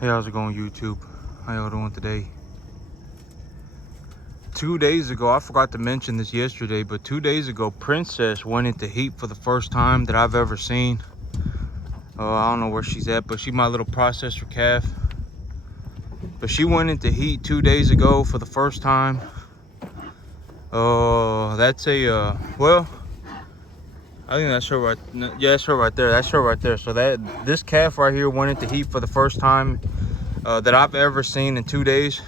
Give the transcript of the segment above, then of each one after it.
Hey, how's it going, YouTube? How y'all doing today? 2 days ago, I forgot to mention this yesterday, but 2 days ago, Princess went into heat for the first time that I've ever seen. I don't know where she's at, but she's my little processor calf. But she went into heat 2 days ago for the first time. That's a, well, I think that's her right. Yeah, that's her right there. That's her right there. So this calf right here went into heat for the first time that I've ever seen in 2 days.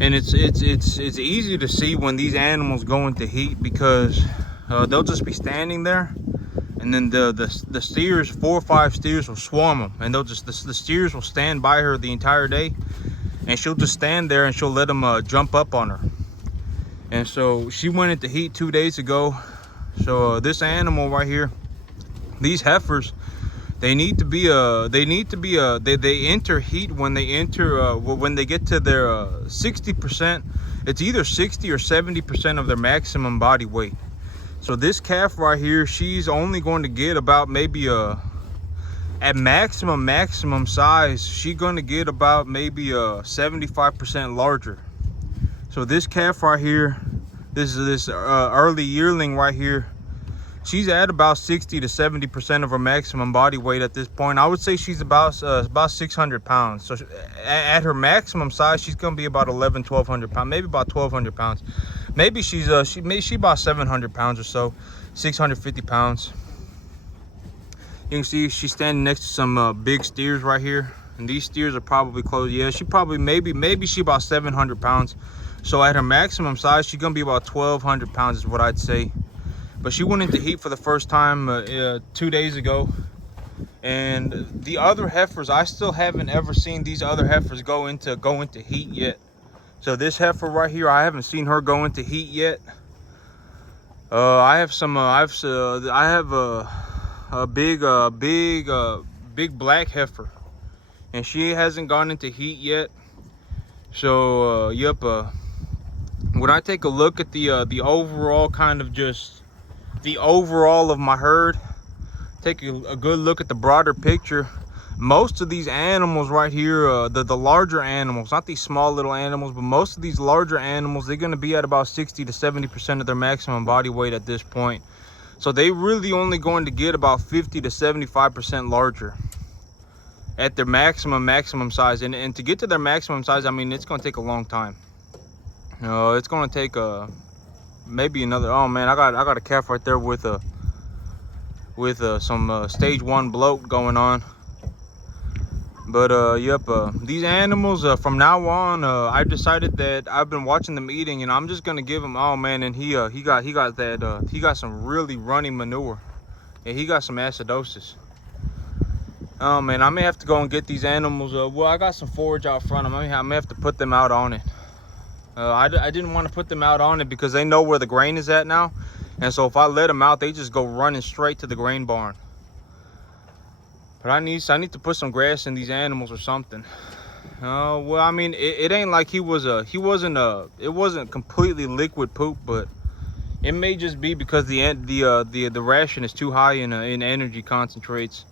And it's easy to see when these animals go into heat because they'll just be standing there, and then the steers, 4 or 5 steers, will swarm them, and they'll just the steers will stand by her the entire day, and she'll just stand there and she'll let them jump up on her. And so she went into heat 2 days ago. So this animal right here, these heifers, they enter heat when they enter when they get to their 60%. It's either 60 or 70% of their maximum body weight. So this calf right here, she's only going to get about maybe at maximum size, she's going to get about maybe 75% larger. So this calf right here, this early yearling right here, she's at about 60 to 70% of her maximum body weight at this point. I would say she's about 600 pounds. So at her maximum size, she's gonna be about 1,200 pounds, maybe about 1,200 pounds. Maybe she's about 700 pounds or so, 650 pounds. You can see she's standing next to some big steers right here, and these steers are probably close. Yeah, she probably maybe she about 700 pounds. So at her maximum size, she's gonna be about 1,200 pounds is what I'd say. But she went into heat for the first time 2 days ago. And the other heifers, I still haven't ever seen these other heifers go into heat yet. So this heifer right here, I haven't seen her go into heat yet. I have a big black heifer, and she hasn't gone into heat yet. So when I take a look at the overall kind of just the overall of my herd, take a good look at the broader picture, most of these animals right here, the larger animals, not these small little animals, but most of these larger animals, they're going to be at about 60 to 70% of their maximum body weight at this point. So they really only going to get about 50 to 75% larger at their maximum size. And to get to their maximum size, I mean, it's going to take a long time. It's going to take maybe another, oh man, I got a calf right there with some stage 1 bloat going on. But these animals, from now on, I decided that I've been watching them eating, and I'm just gonna give them, oh man, and he got some really runny manure, and he got some acidosis. Oh man, I may have to go and get these animals. Well, I got some forage out front. I may have to put them out on it. I didn't want to put them out on it because they know where the grain is at now, and so if I let them out, they just go running straight to the grain barn. But I need to put some grass in these animals or something. Well, I mean, it ain't like it wasn't completely liquid poop, but it may just be because the ration is too high in energy concentrates.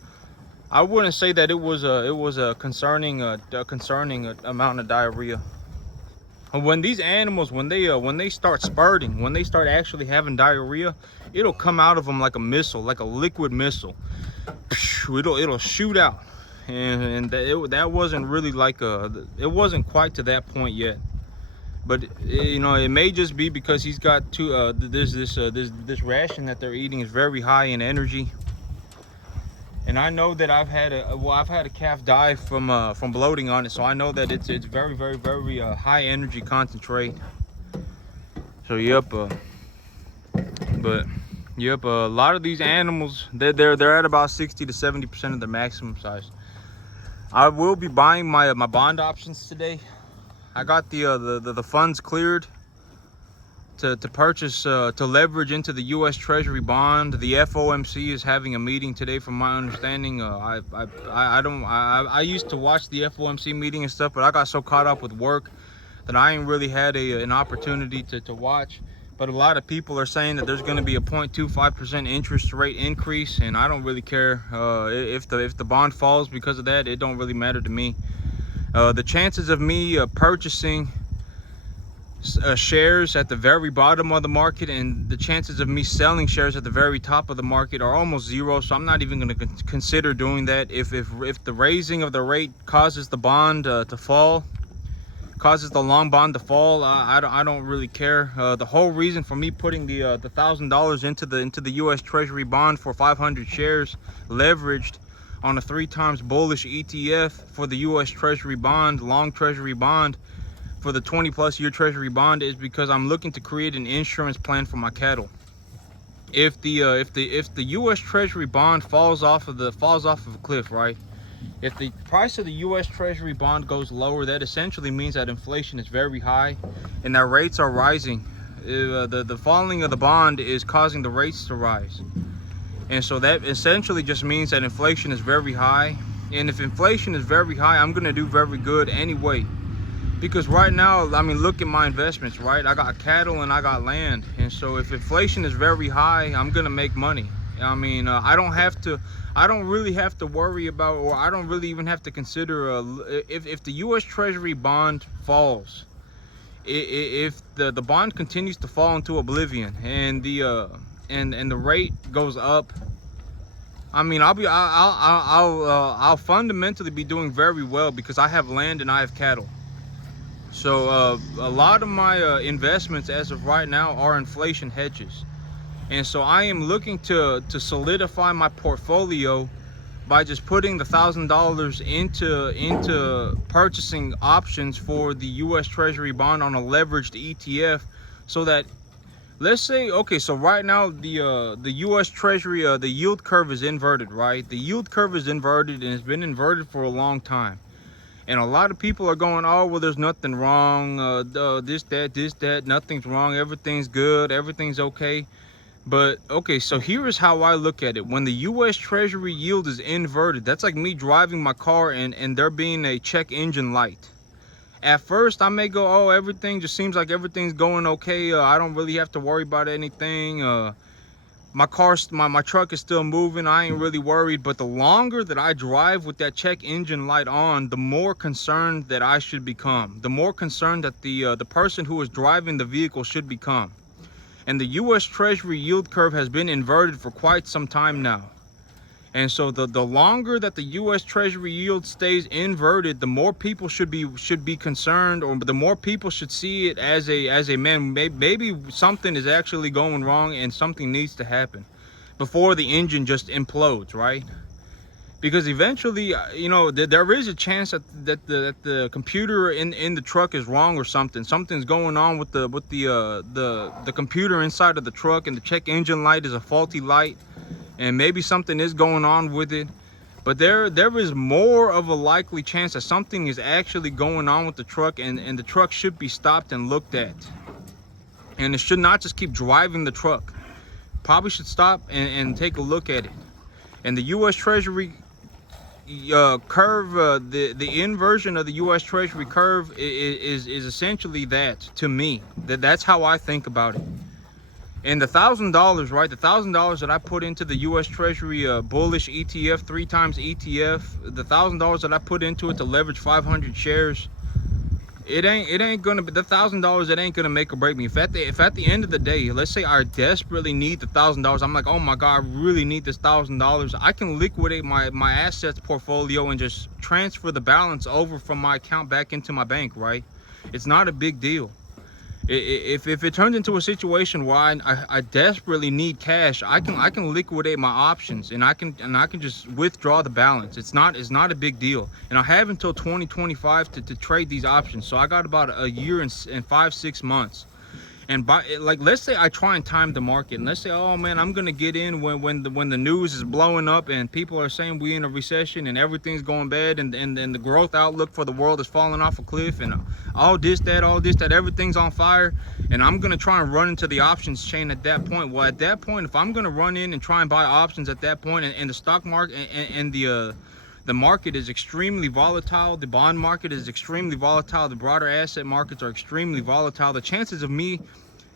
I wouldn't say that it was a concerning amount of diarrhea. When these animals, when they start spurting, when they start actually having diarrhea, it'll come out of them like a missile, like a liquid missile. It'll shoot out, and that wasn't really like it wasn't quite to that point yet. But it may just be because he's got this ration that they're eating is very high in energy. And I know that I've had a calf die from bloating on it, so I know that it's very high energy concentrate. So a lot of these animals, they're at about 60 to 70% of their maximum size. I will be buying my bond options today. I got the funds cleared to purchase, to leverage into the U.S. Treasury bond. The FOMC is having a meeting today, from my understanding. I used to watch the FOMC meeting and stuff, but I got so caught up with work that I ain't really had an opportunity to watch. But a lot of people are saying that there's going to be a 0.25% interest rate increase, and I don't really care if the bond falls because of that. It don't really matter to me. The chances of me purchasing shares at the very bottom of the market and the chances of me selling shares at the very top of the market are almost zero. So I'm not even going to consider doing that. If the raising of the rate causes the bond to fall, causes the long bond to fall, I don't really care. The whole reason for me putting the $1,000 into the U.S. Treasury bond for 500 shares leveraged on a 3 times bullish ETF for the U.S. Treasury bond, long Treasury bond, for the 20+ year Treasury bond is because I'm looking to create an insurance plan for my cattle. If the U.S. Treasury bond falls off of a cliff, right? If the price of the U.S. Treasury bond goes lower, that essentially means that inflation is very high and that rates are rising. The falling of the bond is causing the rates to rise. And so that essentially just means that inflation is very high. And if inflation is very high, I'm going to do very good anyway. Because right now, I mean, look at my investments, right? I got cattle and I got land. And so if inflation is very high, I'm going to make money. I mean, I don't really have to worry about, or I don't really even have to consider if the U.S. Treasury bond falls, if the bond continues to fall into oblivion and the rate goes up, I mean, I'll fundamentally be doing very well because I have land and I have cattle. So a lot of my investments as of right now are inflation hedges. And so I am looking to solidify my portfolio by just putting the $1,000 into purchasing options for the U.S. Treasury bond on a leveraged ETF, so that, let's say, okay, so right now the U.S. Treasury, the yield curve is inverted, right? The yield curve is inverted and it's been inverted for a long time. And a lot of people are going, oh, well, there's nothing wrong, this, that, nothing's wrong, everything's good, everything's okay. But, okay, so here is how I look at it. When the U.S. Treasury yield is inverted, that's like me driving my car and there being a check engine light. At first, I may go, oh, everything just seems like everything's going okay. I don't really have to worry about anything. My truck is still moving. I ain't really worried. But the longer that I drive with that check engine light on, the more concerned that I should become. The more concerned that the person who is driving the vehicle should become. And the U.S. Treasury yield curve has been inverted for quite some time now. And so the longer that the U.S. Treasury yield stays inverted, the more people should be concerned, or the more people should see it as a man, maybe something is actually going wrong and something needs to happen before the engine just implodes, right? Because eventually, you know, there is a chance that the computer in the truck is wrong or something. Something's going on with the computer inside of the truck, and the check engine light is a faulty light. And maybe something is going on with it, but there is more of a likely chance that something is actually going on with the truck, and the truck should be stopped and looked at. And it should not just keep driving the truck. Probably should stop and take a look at it. And the U.S. Treasury curve, the inversion of the U.S. Treasury curve is essentially that, to me. That's how I think about it. And the $1,000, right? The $1,000 that I put into the U.S. Treasury bullish ETF, 3 times ETF, the $1,000 that I put into it to leverage 500 shares, it ain't gonna be the $1,000. It ain't gonna make or break me. If at the end of the day, let's say I desperately need the $1,000, I'm like, oh my God, I really need this $1,000. I can liquidate my assets portfolio and just transfer the balance over from my account back into my bank, right? It's not a big deal. If it turns into a situation where I desperately need cash, I can liquidate my options and I can just withdraw the balance. It's not a big deal. And I have until 2025 to trade these options. So I got about a year and 5-6 months. And let's say I try and time the market, and let's say, oh man, I'm gonna get in when the news is blowing up and people are saying we in a recession and everything's going bad, and the growth outlook for the world is falling off a cliff, and all this that everything's on fire, and I'm gonna try and run into the options chain at that point. Well, at that point, if I'm gonna run in and try and buy options at that point, and the stock market and the market is extremely volatile, the bond market is extremely volatile, the broader asset markets are extremely volatile, the chances of me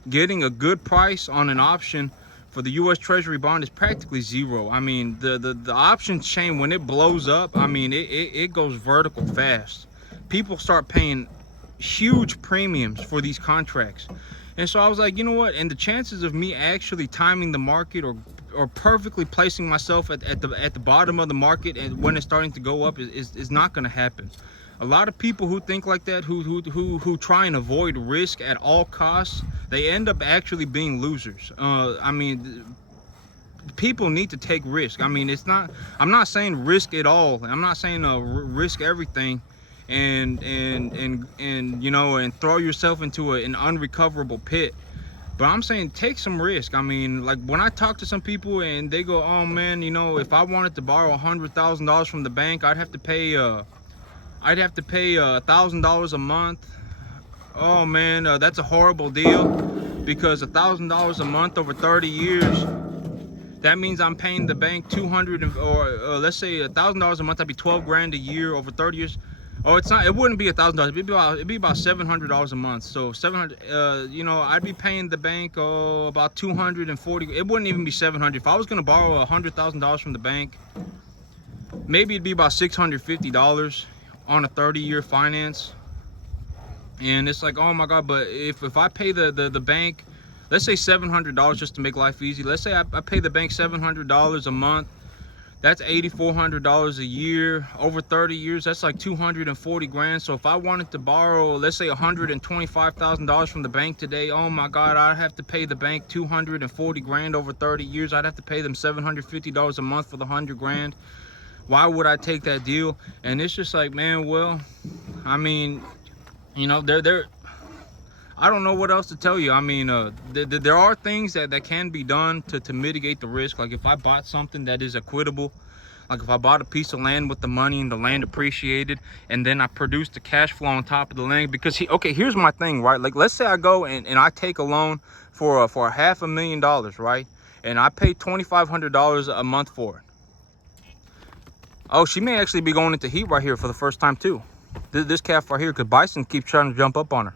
getting a good price on an option for the U.S. Treasury bond is practically zero. I mean, the options chain, when it blows up, I mean, it goes vertical fast. people start paying huge premiums for these contracts. And so I was like, you know what? And the chances of me actually timing the market or perfectly placing myself at the bottom of the market and when it's starting to go up is not going to happen. A lot of people who think like that, who try and avoid risk at all costs, they end up actually being losers. I mean, people need to take risk. I mean, I'm not saying risk it all. I'm not saying risk everything and you know, and throw yourself into an unrecoverable pit. But I'm saying take some risk. I mean, like when I talk to some people and they go, oh man, you know, if I wanted to borrow $100,000 from the bank, I'd have to pay $1,000 a month. Oh man, that's a horrible deal, because $1,000 a month over 30 years, that means I'm paying the bank 200 or let's say $1,000 a month. That'd be 12 grand a year over 30 years. Oh, it's not. It wouldn't be $1,000. It'd be about $700 a month. So 700. You know, I'd be paying the bank about 240. It wouldn't even be 700. If I was gonna borrow $100,000 from the bank, maybe it'd be about $650 on a 30-year finance. And it's like, oh my God. But if I pay the bank, let's say $700 just to make life easy. Let's say I pay the bank $700 a month. That's $8,400 a year over 30 years. That's like 240 grand. So if I wanted to borrow, let's say $125,000 from the bank today, oh my God, I'd have to pay the bank 240 grand over 30 years. I'd have to pay them $750 a month for the 100 grand. Why would I take that deal? And it's just like, man, well, I mean, you know, I don't know what else to tell you. I mean, there are things that can be done to mitigate the risk. Like if I bought something that is equitable, like if I bought a piece of land with the money and the land appreciated, and then I produced the cash flow on top of the land. Because okay, here's my thing, right? Like let's say I go and I take a loan for $500,000, right? And I pay $2,500 a month for it. Oh, she may actually be going into heat right here for the first time too. This calf right here, because bison keeps trying to jump up on her.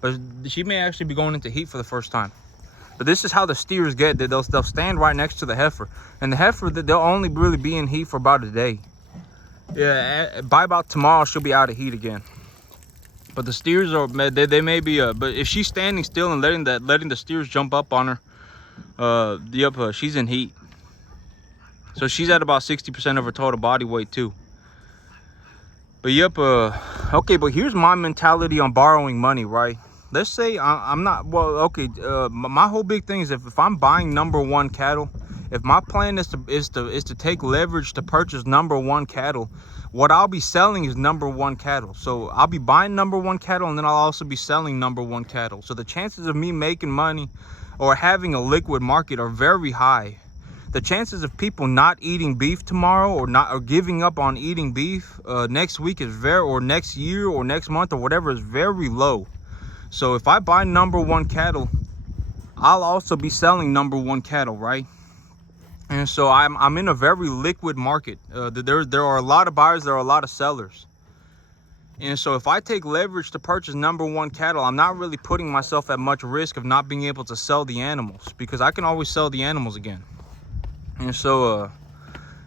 But she may actually be going into heat for the first time. But this is how the steers get. They'll stand right next to the heifer. And the heifer, they'll only really be in heat for about a day. Yeah, by about tomorrow, she'll be out of heat again. But the steers are, they may be, but if she's standing still and letting the steers jump up on her, she's in heat. So she's at about 60% of her total body weight too. But okay, but here's my mentality on borrowing money, right? Let's say I'm not, well, okay, my whole big thing is if I'm buying number one cattle, if my plan is to take leverage to purchase number one cattle, what I'll be selling is number one cattle. So I'll be buying number one cattle, and then I'll also be selling number one cattle. So the chances of me making money or having a liquid market are very high. The chances of people not eating beef tomorrow or giving up on eating beef next week is or next year or next month or whatever is very low. So if I buy number one cattle, I'll also be selling number one cattle, right? And so I'm in a very liquid market. There are a lot of buyers, there are a lot of sellers. And so if I take leverage to purchase number one cattle, I'm not really putting myself at much risk of not being able to sell the animals, because I can always sell the animals again. And so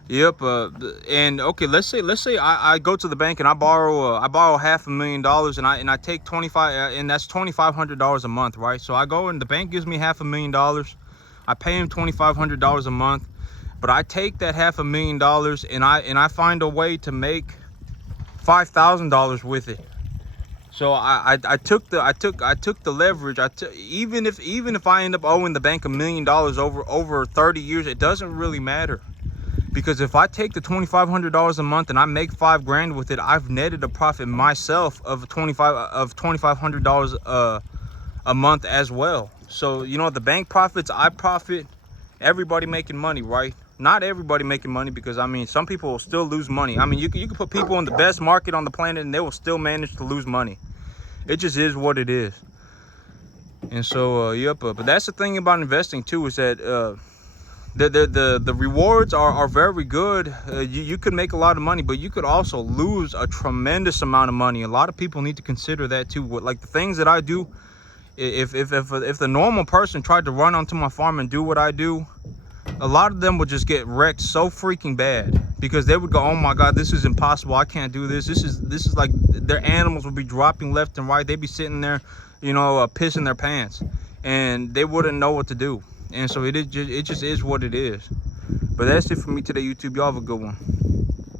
and okay, let's say I go to the bank and I borrow $500,000 and I take and that's $2,500 a month, right? So I go and the bank gives me $500,000. I pay him $2,500 a month, but I take that $500,000 and I find a way to make $5,000 with it. So I took the leverage. Even if I end up owing the bank $1 million over 30 years, it doesn't really matter, because if I take the $2,500 a month and I make $5 grand with it, I've netted a profit myself of $2,500 a month as well. So you know, the bank profits, I profit, everybody making money, right? Not everybody making money, because I mean, some people will still lose money. I mean, you can put people in the best market on the planet and they will still manage to lose money. It just is what it is. And so but that's the thing about investing too, is that the rewards are very good. You could make a lot of money, but you could also lose a tremendous amount of money. A lot of people need to consider that too. Like the things that I do, if the normal person tried to run onto my farm and do what I do, a lot of them would just get wrecked so freaking bad because they would go, oh my God, this is impossible. I can't do this. This is like their animals would be dropping left and right. They'd be sitting there, you know, pissing their pants, and they wouldn't know what to do. And so it just is what it is. But that's it for me today, YouTube. Y'all have a good one.